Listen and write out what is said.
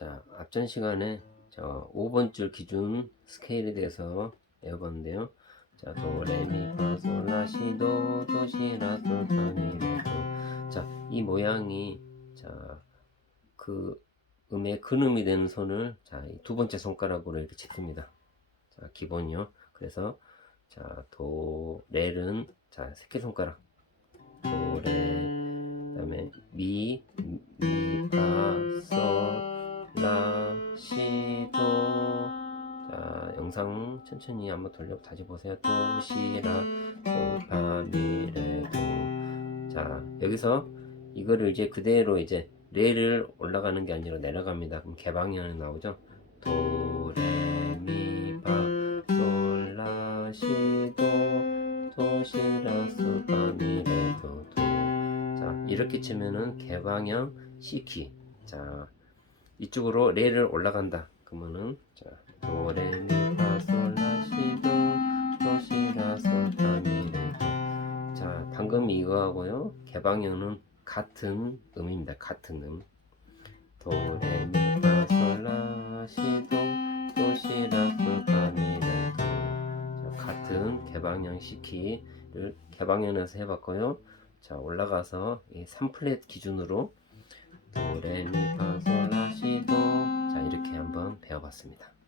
자, 앞전 시간에 저 5번 줄 기준 스케일에 대해서 배워봤는데요. 자, 도, 레, 미, 파, 솔, 라, 시, 도, 도, 시, 라, 솔, 파, 미, 레, 도. 자, 이 모양이 자, 그 음의 근음이 되는 손을 자, 이두 번째 손가락으로 이렇게 짚습니다. 자, 기본이요. 그래서 자, 도, 레는 자, 새끼 손가락. 도, 레, 시, 도. 자, 영상 천천히 한번 돌려 다시 보세요. 도, 시, 라, 솔, 파, 미, 레, 도. 자, 여기서 이거를 이제 그대로 이제 레를 올라가는 게 아니라 내려갑니다. 그럼 개방형이 나오죠. 도, 레, 미, 파, 솔, 라, 시, 도, 도, 시, 라, 솔, 파, 미, 레, 도, 도. 자, 이렇게 치면은 개방형 C키. 자, 이쪽으로 레를 올라간다. 자, 도, 레, 미, 파, 솔, 라, 시, 도, 도, 시, 라, 솔, 파, 미, 레, 도. 자, 방금 이거하고요. 개방형은 같은 음입니다. 같은 음. 도, 레, 미, 파, 솔, 라, 시, 도, 도, 시, 라, 솔, 파, 미, 레, 도. 자, 같은 개방형 C키를 개방형에서 해봤고요. 자, 올라가서 이 3플랫 기준으로 도, 레, 미, 한번 배워봤습니다.